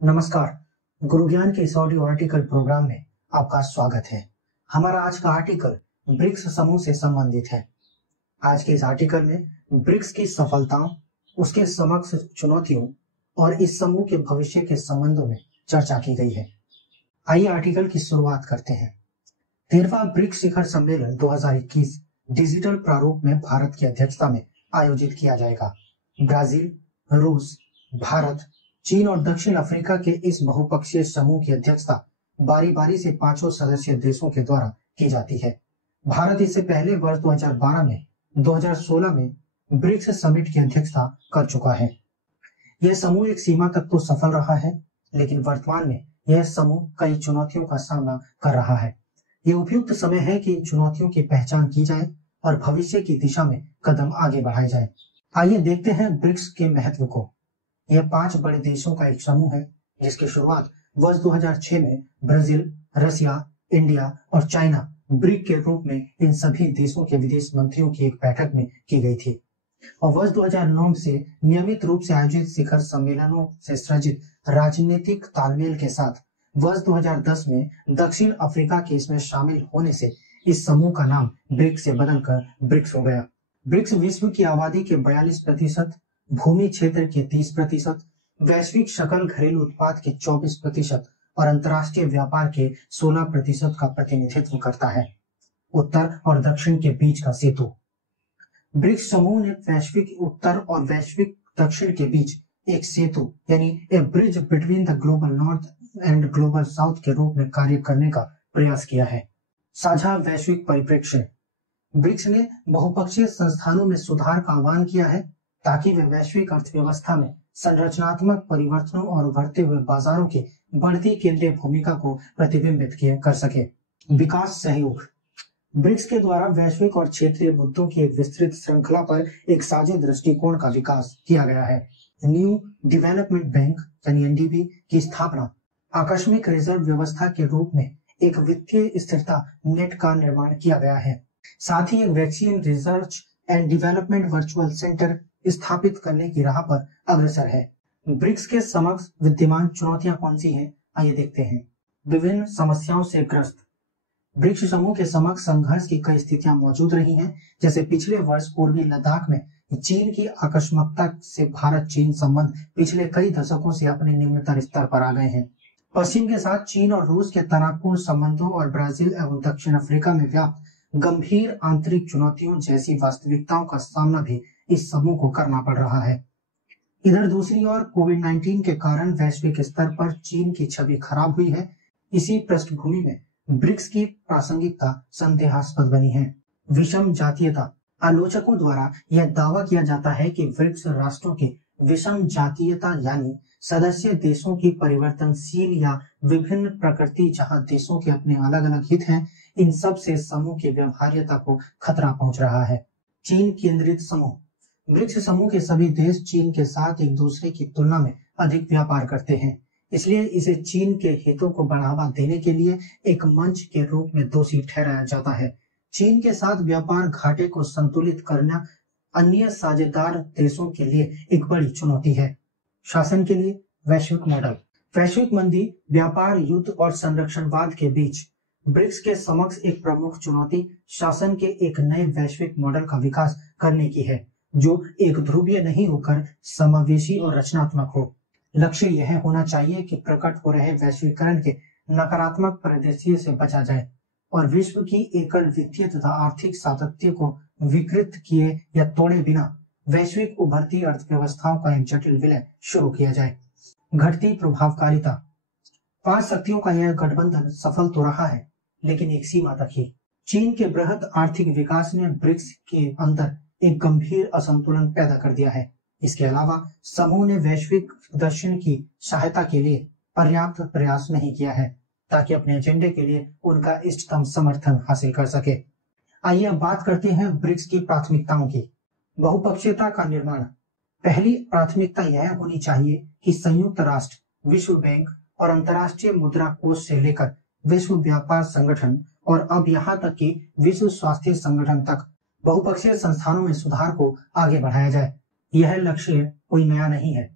नमस्कार। गुरु ज्ञान के इस ऑडियो आर्टिकल प्रोग्राम में आपका स्वागत है। हमारा आज का आर्टिकल ब्रिक्स समूह से संबंधित है। आज के इस आर्टिकल में ब्रिक्स की सफलताओं, उसके समक्ष चुनौतियों और इस समूह के भविष्य के संबंधों में चर्चा की गई है। आइए आर्टिकल की शुरुआत करते हैं। 13वां ब्रिक्स शिखर सम्मेलन 2021 डिजिटल प्रारूप में भारत की अध्यक्षता में आयोजित किया जाएगा। ब्राजील, रूस, भारत, चीन और दक्षिण अफ्रीका के इस बहुपक्षीय समूह की अध्यक्षता बारी बारी से 5 सदस्य देशों के द्वारा की जाती है। भारत इससे पहले वर्ष 2012 में 2016 में ब्रिक्स समिट की अध्यक्षता कर चुका है। यह समूह एक सीमा तक तो सफल रहा है, लेकिन वर्तमान में यह समूह कई चुनौतियों का सामना कर रहा है। ये उपयुक्त समय है कि इन चुनौतियों की पहचान की जाए और भविष्य की दिशा में कदम आगे बढ़ाए जाए। आइए देखते हैं ब्रिक्स के महत्व को। यह 5 बड़े देशों का एक समूह है, जिसकी शुरुआत वर्ष 2006 में ब्राजील, रसिया, इंडिया और चाइना ब्रिक के रूप में इन सभी देशों के विदेश मंत्रियों की एक बैठक में की गई थी और वर्ष 2009 से नियमित रूप से आयोजित शिखर सम्मेलनों से सृजित राजनीतिक तालमेल के साथ वर्ष 2010 में दक्षिण अफ्रीका के इसमें शामिल होने से इस समूह का नाम ब्रिक्स से बदलकर ब्रिक्स हो गया। ब्रिक्स विश्व की आबादी के 42%, भूमि क्षेत्र के 30%, वैश्विक सकल घरेलू उत्पाद के 24% और अंतर्राष्ट्रीय व्यापार के 16% का प्रतिनिधित्व करता है। उत्तर और दक्षिण के बीच का सेतु। ब्रिक्स समूह ने वैश्विक उत्तर और वैश्विक दक्षिण के बीच एक सेतु यानी a bridge between the global north and global south के रूप में कार्य करने का प्रयास किया है। साझा वैश्विक परिप्रेक्ष्य। ब्रिक्स ने बहुपक्षीय संस्थानों में सुधार का आह्वान किया है ताकि वे वैश्विक अर्थव्यवस्था में संरचनात्मक परिवर्तनों और बढ़ते हुए बाजारों की बढ़ती केंद्रीय भूमिका को प्रतिबिंबित कर सके। विकास सहयोग। ब्रिक्स के द्वारा वैश्विक और क्षेत्रीय मुद्दों की एक विस्तृत श्रृंखला पर एक साझे दृष्टिकोण का विकास किया गया है। न्यू डेवलपमेंट बैंक यानी एनडीबी की स्थापना, आकस्मिक रिजर्व व्यवस्था के रूप में एक वित्तीय स्थिरता नेट का निर्माण किया गया है। साथ ही एक vaccine research and development virtual centre स्थापित करने की राह पर अग्रसर है। ब्रिक्स के समक्ष विद्यमान चुनौतियां कौन सी हैं? आइए देखते हैं। विभिन्न समस्याओं से ग्रस्त। ब्रिक्स समूह के समक्ष संघर्ष की कई स्थितियां मौजूद रही हैं, जैसे पिछले वर्ष पूर्वी लद्दाख में चीन की आकस्मिकता से भारत चीन संबंध पिछले कई दशकों से अपने निम्नतर स्तर पर आ गए हैं। पश्चिम के साथ चीन और रूस के तनावपूर्ण संबंधों और ब्राजील एवं दक्षिण अफ्रीका में व्याप्त गंभीर आंतरिक चुनौतियों जैसी वास्तविकताओं का सामना भी इस समूह को करना पड़ रहा है। इधर दूसरी ओर कोविड-19 के कारण वैश्विक स्तर पर चीन की छवि खराब हुई है। इसी पृष्ठभूमि में ब्रिक्स की प्रासंगिकता संदेहास्पद बनी है। विषम जातीयता। आलोचकों द्वारा यह दावा किया जाता है कि ब्रिक्स राष्ट्रों की विषम जातीयता यानी सदस्य देशों की परिवर्तनशील या विभिन्न प्रकृति, जहां देशों के अपने अलग अलग हित हैं, इन सब से समूह की व्यवहार्यता को खतरा पहुंच रहा है। चीन केंद्रित समूह। ब्रिक्स समूह के सभी देश चीन के साथ एक दूसरे की तुलना में अधिक व्यापार करते हैं, इसलिए इसे चीन के हितों को बढ़ावा देने के लिए एक मंच के रूप में दोषी ठहराया जाता है। चीन के साथ व्यापार घाटे को संतुलित करना अन्य साझेदार देशों के लिए एक बड़ी चुनौती है। शासन के लिए वैश्विक मॉडल। वैश्विक मंदी, व्यापार, युद्ध और संरक्षणवाद के बीच ब्रिक्स के समक्ष एक प्रमुख चुनौती शासन के एक नए वैश्विक मॉडल का विकास करने की है, जो एक ध्रुवीय नहीं होकर समावेशी और रचनात्मक हो। लक्ष्य यह होना चाहिए कि प्रकट हो रहे वैश्वीकरण के नकारात्मक परिदृश्य से बचा जाए और विश्व की एकल वित्तीय तथा आर्थिक सातत्य को विकृत किए या तोड़े बिना वैश्विक उभरती अर्थव्यवस्थाओं का एक जटिल विलय शुरू किया जाए। घटती प्रभावकारिता। 5 शक्तियों का यह गठबंधन सफल तो रहा है, लेकिन एक सीमा तक ही। चीन के बृहद आर्थिक विकास ने ब्रिक्स के अंदर एक गंभीर असंतुलन पैदा कर दिया है। इसके अलावा समूह ने वैश्विक दक्षिण की सहायता के लिए पर्याप्त प्रयास नहीं किया है ताकि अपने एजेंडे के लिए उनका इष्टतम समर्थन हासिल कर सके। आइए अब बात करते हैं ब्रिक्स की प्राथमिकताओं की। बहुपक्षीयता का निर्माण। पहली प्राथमिकता यह होनी चाहिए कि संयुक्त राष्ट्र, विश्व बैंक और अंतर्राष्ट्रीय मुद्रा कोष से लेकर विश्व व्यापार संगठन और अब यहाँ तक कि विश्व स्वास्थ्य संगठन तक बहुपक्षीय संस्थानों में सुधार को आगे बढ़ाया जाए। यह लक्ष्य कोई नया नहीं है।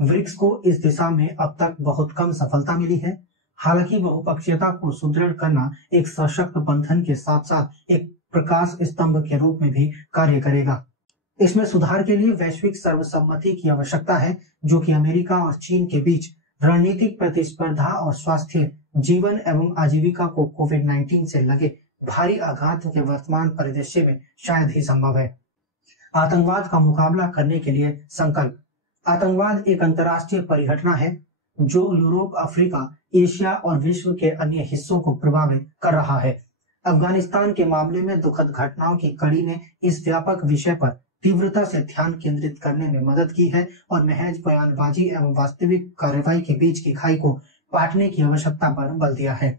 ब्रिक्स को इस दिशा में अब तक बहुत कम सफलता मिली है। हालांकि बहुपक्षीयता को सुदृढ़ करना एक सशक्त बंधन के साथ साथ एक प्रकाश स्तंभ के रूप में भी कार्य करेगा। इसमें सुधार के लिए वैश्विक सर्वसम्मति की आवश्यकता है, जो कि अमेरिका और चीन के बीच रणनीतिक प्रतिस्पर्धा और स्वास्थ्य, जीवन एवं आजीविका को कोविड-19 से लगे भारी आघात के वर्तमान परिदृश्य में शायद ही संभव है। आतंकवाद का मुकाबला करने के लिए संकल्प। आतंकवाद एक अंतर्राष्ट्रीय परिघटना है जो यूरोप, अफ्रीका, एशिया और विश्व के अन्य हिस्सों को प्रभावित कर रहा है। अफगानिस्तान के मामले में दुखद घटनाओं की कड़ी ने इस व्यापक विषय पर तीव्रता से ध्यान केंद्रित करने में मदद की है और महज बयानबाजी एवं वास्तविक कार्रवाई के बीच की खाई को पाटने की आवश्यकता पर बल दिया है।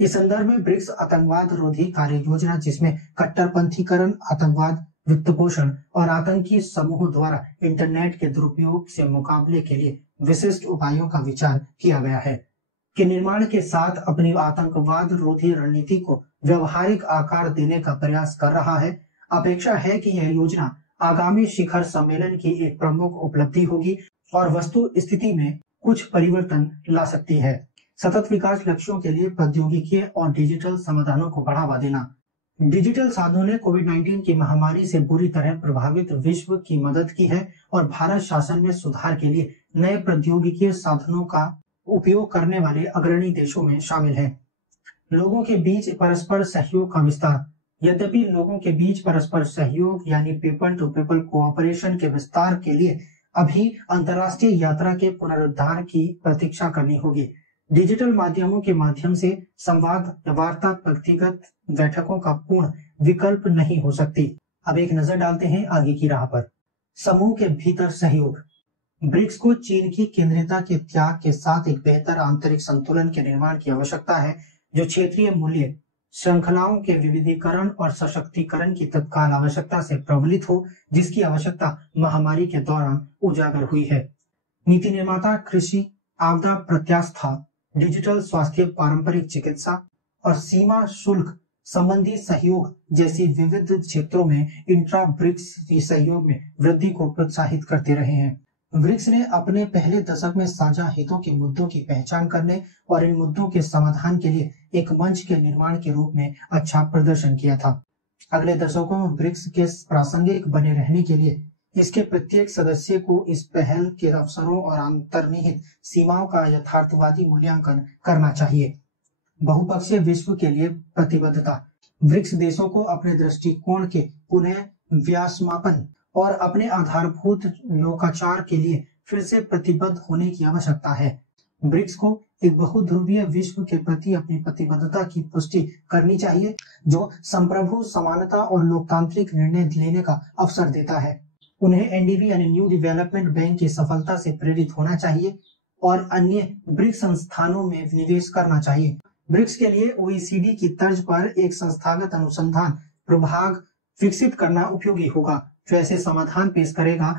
इस संदर्भ में ब्रिक्स आतंकवाद रोधी कार्य योजना, जिसमें कट्टरपंथीकरण, आतंकवाद, वित्तपोषण और आतंकी समूहों द्वारा इंटरनेट के दुरुपयोग से मुकाबले के लिए विशिष्ट उपायों का विचार किया गया है, के निर्माण के साथ अपनी आतंकवाद रोधी रणनीति को व्यवहारिक आकार देने का प्रयास कर रहा है। अपेक्षा है कि यह योजना आगामी शिखर सम्मेलन की एक प्रमुख उपलब्धि होगी और वस्तु स्थिति में कुछ परिवर्तन ला सकती है। सतत विकास लक्ष्यों के लिए प्रौद्योगिकी और डिजिटल समाधानों को बढ़ावा देना। डिजिटल साधनों ने कोविड-19 की महामारी से बुरी तरह प्रभावित विश्व की मदद की है और भारत शासन में सुधार के लिए नए प्रौद्योगिकी साधनों का उपयोग करने वाले अग्रणी देशों में शामिल है। लोगों के बीच परस्पर सहयोग का विस्तार। यद्यपि लोगों के बीच परस्पर सहयोग यानी पीपल टू पीपल कोऑपरेशन के विस्तार के लिए अभी अंतर्राष्ट्रीय यात्रा के पुनरुद्धार की प्रतीक्षा करनी होगी। डिजिटल माध्यमों के माध्यम से संवाद, वार्ता, व्यक्तिगत बैठकों का पूर्ण विकल्प नहीं हो सकती। अब एक नजर डालते हैं आगे की राह पर। समूह के भीतर सहयोग। ब्रिक्स को चीन की केंद्रीयता के त्याग के साथ एक बेहतर आंतरिक संतुलन के निर्माण की आवश्यकता है, जो क्षेत्रीय मूल्य श्रृंखलाओं के विविधीकरण और सशक्तिकरण की तत्काल आवश्यकता से प्रबलित हो, जिसकी आवश्यकता महामारी के दौरान उजागर हुई है। नीति निर्माता, कृषि, आपदा प्रत्यास्था, डिजिटल स्वास्थ्य, पारंपरिक चिकित्सा और सीमा शुल्क संबंधी सहयोग जैसी विविध क्षेत्रों में इंट्रा ब्रिक्स सहयोग में वृद्धि को प्रोत्साहित करते रहे हैं। ब्रिक्स ने अपने पहले दशक में साझा हितों के मुद्दों की पहचान करने और इन मुद्दों के समाधान के लिए एक मंच के निर्माण के रूप में अच्छा प्रदर्शन किया था। अगले दशकों में ब्रिक्स के प्रासंगिक बने रहने के लिए इसके प्रत्येक सदस्य को इस पहल के अवसरों और अंतर्निहित सीमाओं का यथार्थवादी मूल्यांकन करना चाहिए। बहुपक्षीय विश्व के लिए प्रतिबद्धता। ब्रिक्स देशों को अपने दृष्टिकोण के पुनः व्यासमापन और अपने आधारभूत लोकाचार के लिए फिर से प्रतिबद्ध होने की आवश्यकता है। ब्रिक्स को एक बहुध्रुवीय विश्व के प्रति अपनी प्रतिबद्धता की पुष्टि करनी चाहिए, जो संप्रभु, समानता और लोकतांत्रिक निर्णय लेने का अवसर देता है। उन्हें एनडीबी यानी न्यू डेवलपमेंट बैंक की सफलता से प्रेरित होना चाहिए और अन्य ब्रिक्स संस्थानों में निवेश करना चाहिए। ब्रिक्स के लिए ओईसीडी की तर्ज पर एक संस्थागत अनुसंधान प्रभाग विकसित करना उपयोगी होगा, जो ऐसे समाधान पेश करेगा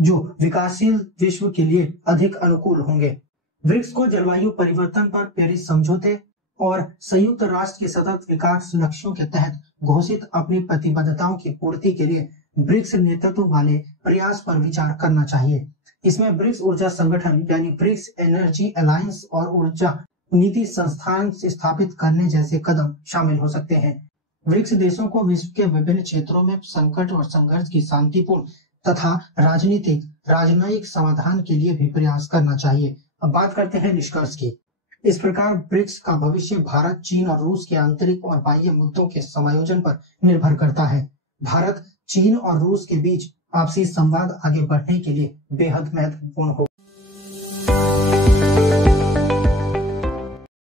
जो विकासशील विश्व के लिए अधिक अनुकूल होंगे। ब्रिक्स को जलवायु परिवर्तन पर पेरिस समझौते और संयुक्त राष्ट्र के सतत विकास लक्ष्यों के तहत घोषित अपनी प्रतिबद्धताओं की पूर्ति के लिए ब्रिक्स नेतृत्व वाले प्रयास पर विचार करना चाहिए। इसमें ब्रिक्स ऊर्जा संगठन यानी ब्रिक्स एनर्जी अलायंस और ऊर्जा नीति संस्थान स्थापित करने जैसे कदम शामिल हो सकते हैं। ब्रिक्स देशों को विश्व के विभिन्न क्षेत्रों में संकट और संघर्ष की शांतिपूर्ण तथा राजनयिक समाधान के लिए भी प्रयास करना चाहिए। अब बात करते हैं निष्कर्ष की। इस प्रकार ब्रिक्स का भविष्य भारत, चीन और रूस के आंतरिक और बाह्य मुद्दों के समायोजन पर निर्भर करता है। भारत, चीन और रूस के बीच आपसी संवाद आगे बढ़ने के लिए बेहद महत्वपूर्ण होगा।